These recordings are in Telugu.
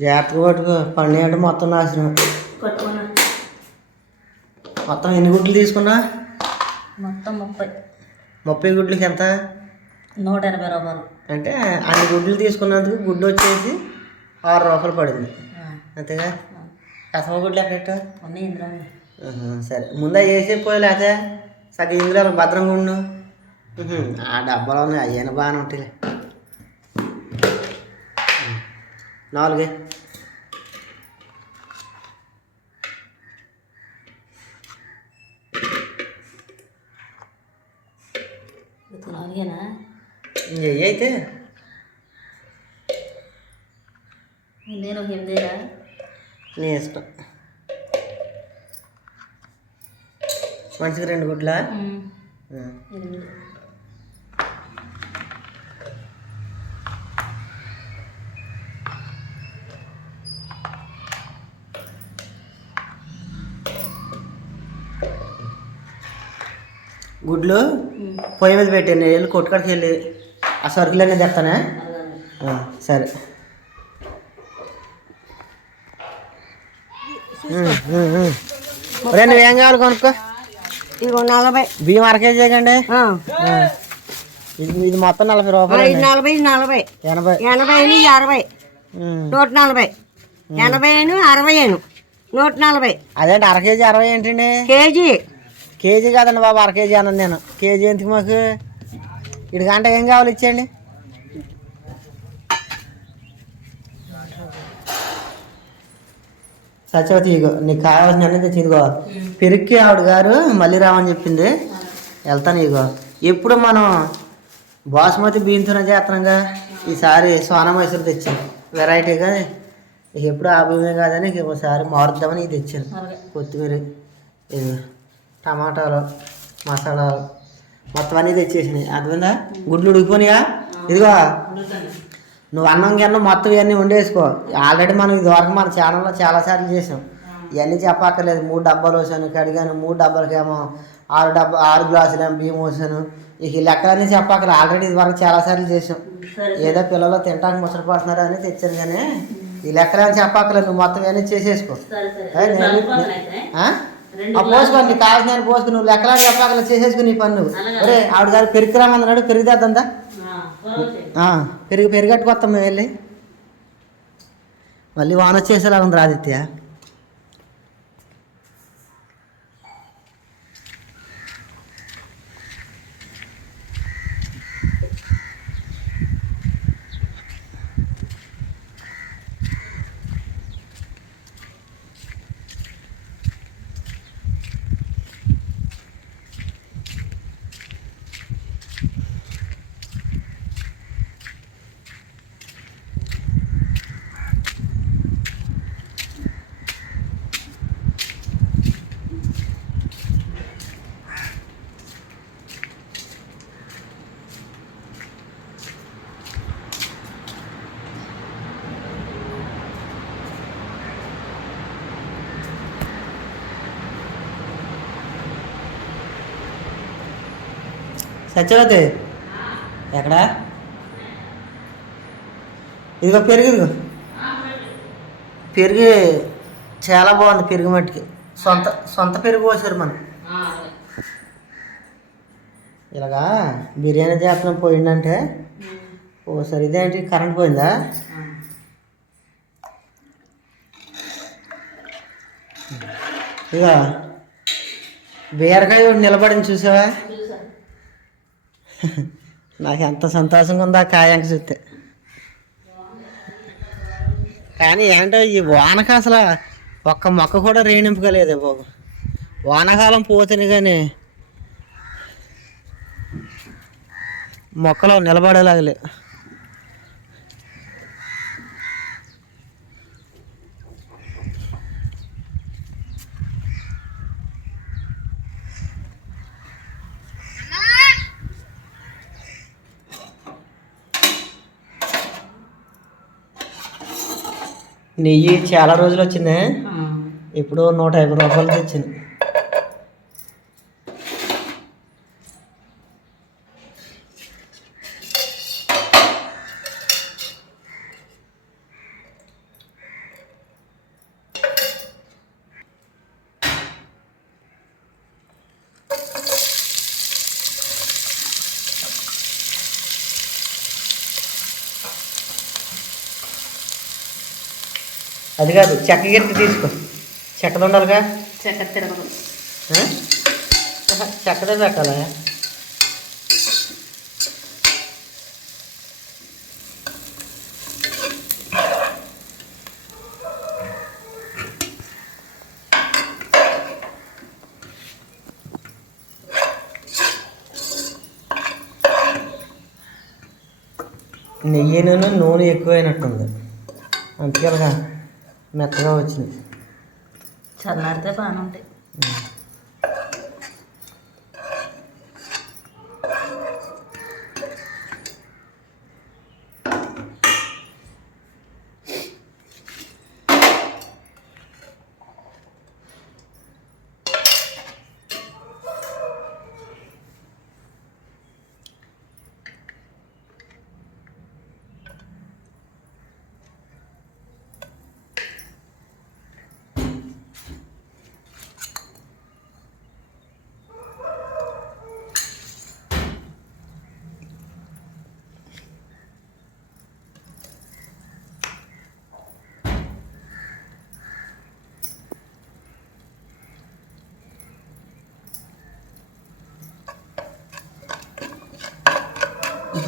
జాగ్రత్తగా పట్టుకో. అంటే మొత్తం నాశనం. మొత్తం ఎన్ని గుడ్లు తీసుకున్నా? మొత్తం ముప్పై. ముప్పై గుడ్లకి ఎంత? నూట ఎనభై రూపాయలు. అంటే అన్ని గుడ్లు తీసుకున్నందుకు గుడ్డు వచ్చేసి ఆరు రూపాయలు పడింది. అంతేగా? కసమ గుడ్లు ఎక్కడ ఉన్నాయి ఇందులో. సరే. ముందే వేసి పోయి లేకపోతే సగం ఇందులో భద్రంగా ఉండు. ఆ డబ్బాలో ఉన్నాయి. అయ్యన బాగానే ఉంటాయి నాలుగే. నాలుగేనా? అయితే? నేను ఒక ఎనిమిదేరా నీ ఇష్టం. మనిషికి రెండు గుడ్లా. ఎనిమిది. గుడ్లు పొయ్యి మీద పెట్టాను నేను వెళ్ళి కొట్టుకాడికి వెళ్ళి ఆ సరుకులన్నీ తెస్తానే? సరే. ఒరే నువ్వేం కావాలి కొనుక్కో? ఇదిగో నలభై. బియ్యం అర కేజీ కండి ఆ. ఇది ఇది మొత్తం నలభై రూపాయలు ఇది నలభై ఇది నలభై. ఎనభై. ఎనభై అరవై. నూట నలభై. ఎనభై అరవై అయిన. నూట నలభై. అదేంటి అర కేజీ అరవై ఏంటండి? కేజీ. కేజీ కాదండి బాబు అర కేజీ అన్నాను నేను. కేజీ ఎందుకు మాకు? ఇటు గంట ఏం కావాలి ఇచ్చేయండి? సత్యవతి ఇగో నీకు కావాల్సిన అన్ని తెచ్చి ఇదిగో. పెరుక్కి ఆవిడ గారు మళ్ళీ రావని చెప్పింది. వెళ్తాను ఇగో. ఎప్పుడు మనం బాస్మతి బియ్యంతోనే చేస్తున్నాగా? ఈసారి సోనా మైసూరు తెచ్చాను వెరైటీగా ఎప్పుడు ఆ బియ్యమే కాదని ఒకసారి మారుద్దామని ఇది తెచ్చాను. కొత్తిమీర ఇది టమాటాలు మసాలాలు మొత్తం అన్నీ తెచ్చేసినాయి. అర్థమైందా? గుడ్లు ఉడికిపోయినాయా? ఇదిగో నువ్వు అన్నం గిన్నం మొత్తం ఇవన్నీ వండేసుకో. ఆల్రెడీ మనం ఇది వరకు మన ఛానల్లో చాలాసార్లు చేసాం. ఇవన్నీ చెప్పక్కర్లేదు. మూడు డబ్బాలు వేసాను కడిగాను. మూడు డబ్బాలకేమో ఆరు డబ్బా ఆరు గ్లాసులు ఏమో బియ్యం పోసాను ఇక లెక్కలన్నీ చెప్పక్కర్లేదు. ఆల్రెడీ ఇది వరకు చాలాసార్లు చేసాం. ఏదో పిల్లలు తినడానికి ముసలు పడుతున్నారు అని తెచ్చాను కానీ ఈ లెక్కలని చెప్పక్కర్లేదు. నువ్వు మొత్తం ఇవన్నీ చేసేసుకో. సరే సరే ఏ, నేను- సరిపోతుంది అయితే ఆ? రెండు ఆ పోసుకో నీకు కావాల్సిన పోసుకు నువ్వు లెక్కలా చెప్పాకలా చేసేసుకుని నీ పన్ను. అలాగే. ఒరే ఆవిడ గారు పెరుగు రామన్నాడు పెరుగు పెరుగట్టుకొస్తాం మేము వెళ్ళి. మళ్ళీ వాన ఉంది ఆదిత్య సత్యవతి ఎక్కడా? ఇదిగో పెరుగు ఇదిగో. పెరుగు చాలా బాగుంది పెరుగు మట్టికి. సొంత సొంత పెరుగు పోసారు మనం. ఇలాగా బిర్యానీ చేస్తున్నాం పోయిందంటే. ఓసారి ఇదేంటి కరెంట్ పోయిందా? ఆ. ఇక బీరకాయ ఒకటి నిలబడింది చూసావా? నాకు ఎంత సంతోషంగా ఉందో ఆ కాయంక చూస్తే కానీ ఏంటో ఈ వానకు అసలు ఒక్క మొక్క కూడా రేణింపుకోలేదే బాబు. వానకాలం పోతుంది కానీ మొక్కలు నిలబడేలాగలేదు నెయ్యి చాలా రోజులు వచ్చింది. ఇప్పుడు నూట యాభై రూపాయలు తెచ్చింది అది కాదు చెక్క గిట్ట తీసుకో. చెక్కది ఉండాలిగా చక్కెర తిరగదు. చెక్కదే పెట్టాలా? నెయ్యి నూనె నూనె ఎక్కువైనట్టుంది. అలాగా. మెత్తగా వచ్చింది. చల్లారితే బాగానే ఉంటాయి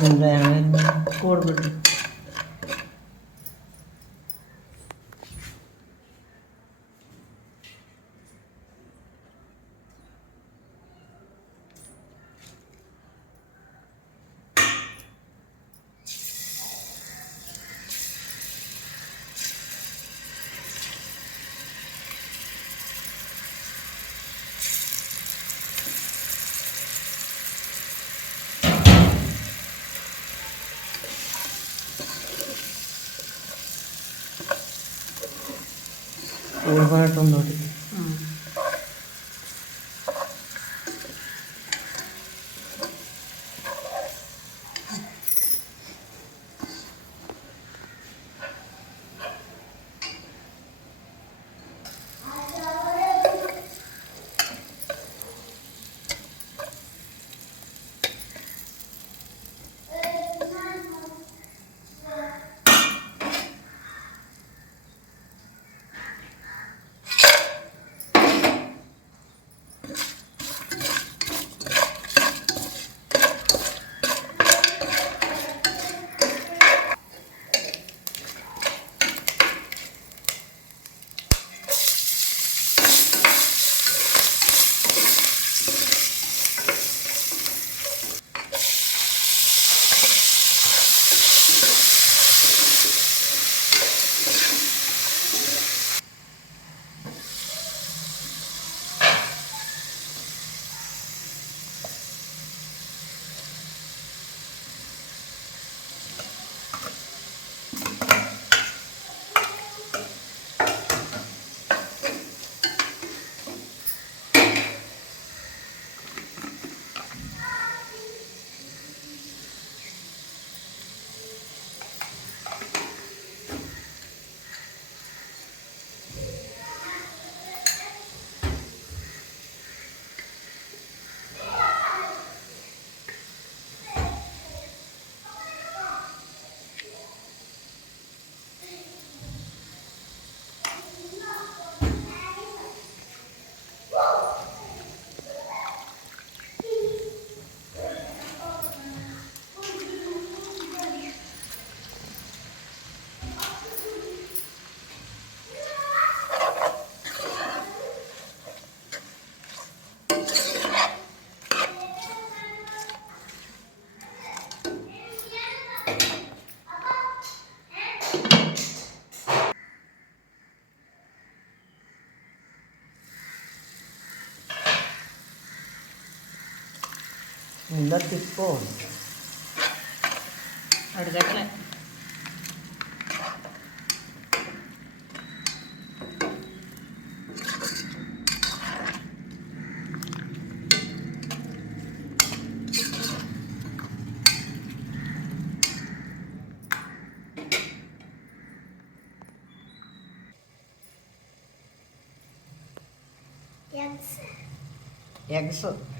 ఇప్పుడు heel hard, omdat ఒకటి ఇందా తిప్పుకో అడగట్లే eggs UGG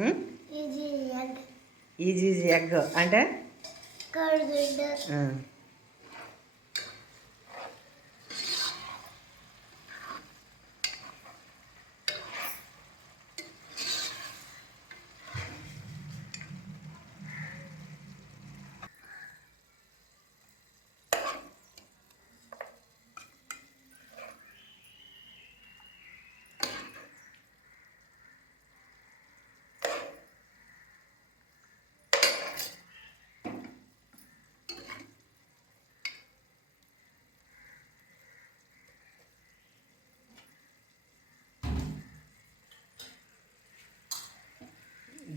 Easy easy egg అంటే ఆ.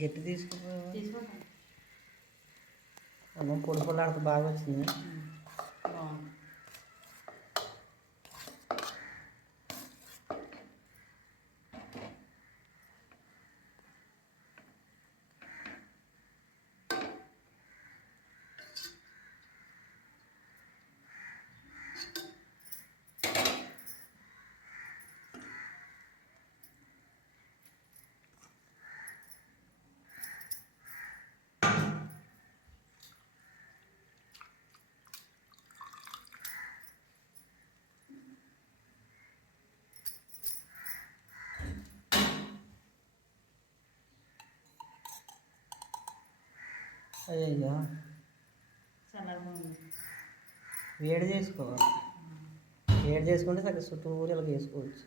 గట్టి తీసుకో అమ్మ పొడి పొలాడితే బాగా వచ్చింది బాగుంది అయ్యో వేడి చేసుకోవాలి వేడి చేసుకుంటే సగం చుట్టూరు ఇలా వేసుకోవచ్చు.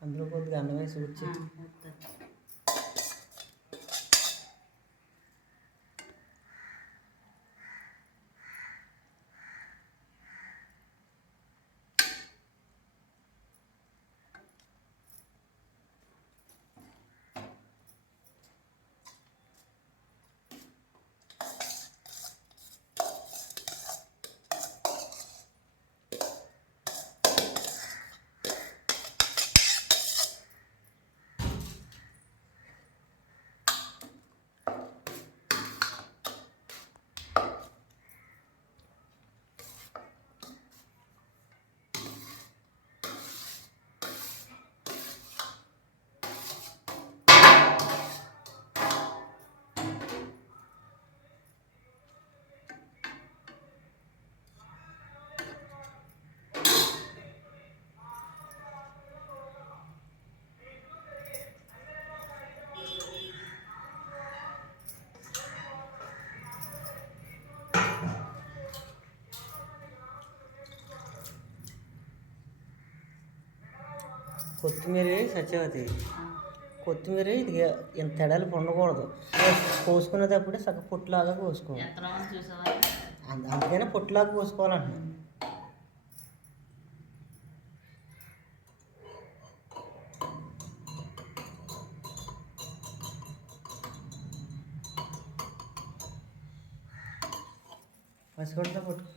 అందులో కొద్దిగా అన్నం వేసి వచ్చి కొత్తిమీర సత్యవతి. కొత్తిమీర ఇది ఇంత తడలు ఉండకూడదు కోసుకునేటప్పుడే సగం పొట్టులాగా కోసుకోవాలి. అందుకనే పొట్టులాగా కోసుకోవాలంటున్నాను పసిగొడతా పొట్టు.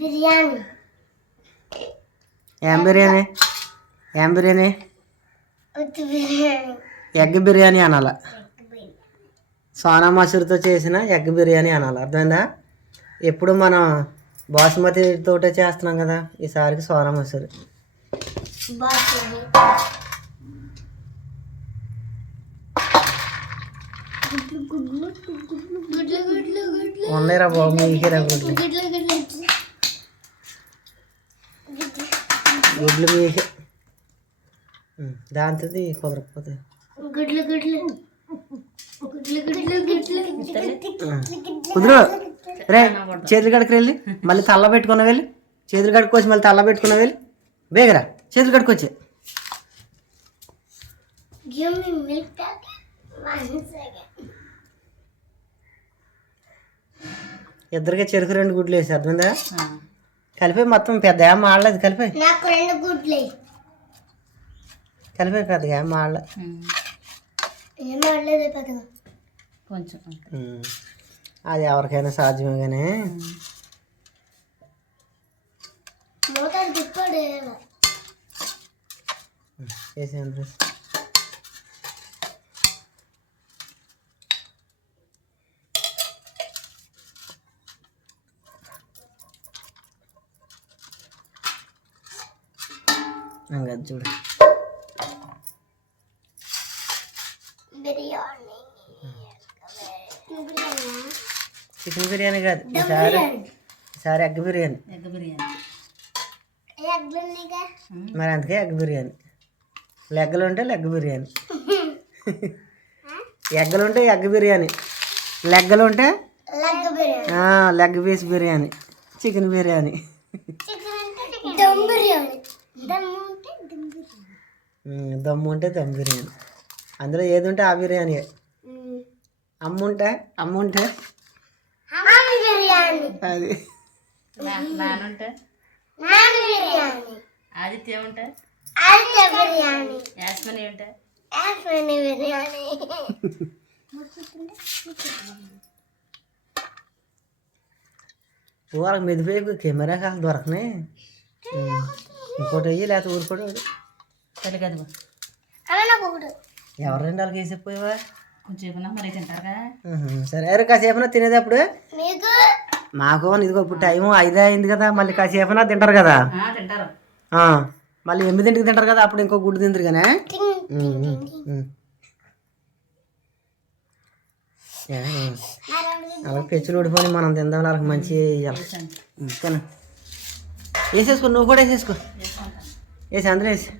బిర్యానీ. ఏం బిర్యానీ? ఏం బిర్యానీ? ఎగ్ బిర్యానీ అనాల. సోనా మసూరితో చేసిన ఎగ్ బిర్యానీ అనాలి. అర్థమైందా? ఎప్పుడు మనం బాసుమతి తోటే చేస్తున్నాం కదా ఈసారికి సోనా మసూరి. ఉన్నాయిరా బాబు మీకేరా గుడ్లు. గుడ్లు ఉం, దాంతో కుదరకపోతే. గుడ్లు గుడ్లు. గుడ్లు గుడ్లు గుడ్లు. ఉం. కుదురు రే చేతులు కడుకు వెళ్ళి మళ్ళీ తల్ల పెట్టుకున్న వెళ్ళి చేతులు కడుక్కొచ్చి మళ్ళీ తల్ల పెట్టుకున్న వెళ్ళి బేగరా చేతులు second. ఇద్దరికి చెరుకు రెండు గుడ్లు వేసి అర్థమైందా? కలిపి మొత్తం పెద్ద ఏం మాడలేదు కలిపి. నాకు రెండు గుడ్లే. కలిపి పెద్దగా ఏం మాడలే. కొంచెం అంతే. ఉమ్. అది ఎవరికైనా సాధ్యమే కానీ వేసేయండి. ఫ్రెండ్స్ ఇంకా చూడు చికెన్ బిర్యానీ కాదు ఈసారి ఈసారి ఎగ్ బిర్యానీ ఎగ్ బిర్యానీ మరి అందుకే ఎగ్ బిర్యానీ లెగ్గలు ఉంటే లెగ్ బిర్యానీ ఎగ్గలు ఉంటే ఎగ్ బిర్యానీ లెగ్గలు ఉంటే ఆ, leg piece biryani chicken biryani ఉమ్, దమ్ము ఉంటే దమ్ బిర్యానీ. అందులో ఏది ఉంటే ఆ బిర్యానీ. అమ్మ ఉంటే అమ్మ ఉంటే అది. ఉంటే యాస్మని వాళ్ళకి మెదిపోయి కెమెరా కాదు దొరకనే. ఇంకోటి వెయ్యి లేకపోతే ఊరుకోడు ఎవరు రెండు వాళ్ళకి వేసిపోయావా కొంచెం మరి తింటారుగా? సరే. అరే కాసేపనా తినేటప్పుడు? మాకు ఇదిగో ఇప్పుడు టైం ఐదే అయింది కదా. మళ్ళీ కాసేపనా తింటారు కదా. ఆ, తింటారు. ఆ, మళ్ళీ ఎనిమిదింటికి తింటారు కదా. అప్పుడు ఇంకో గుడ్డు తింటారు కానీ. అలా పెచ్చులు ఊడిపోయి మనం తిందాం వాళ్ళకి మంచి వేసేసుకో నువ్వు కూడా వేసేసుకో. వేసి అందరూ వేసి.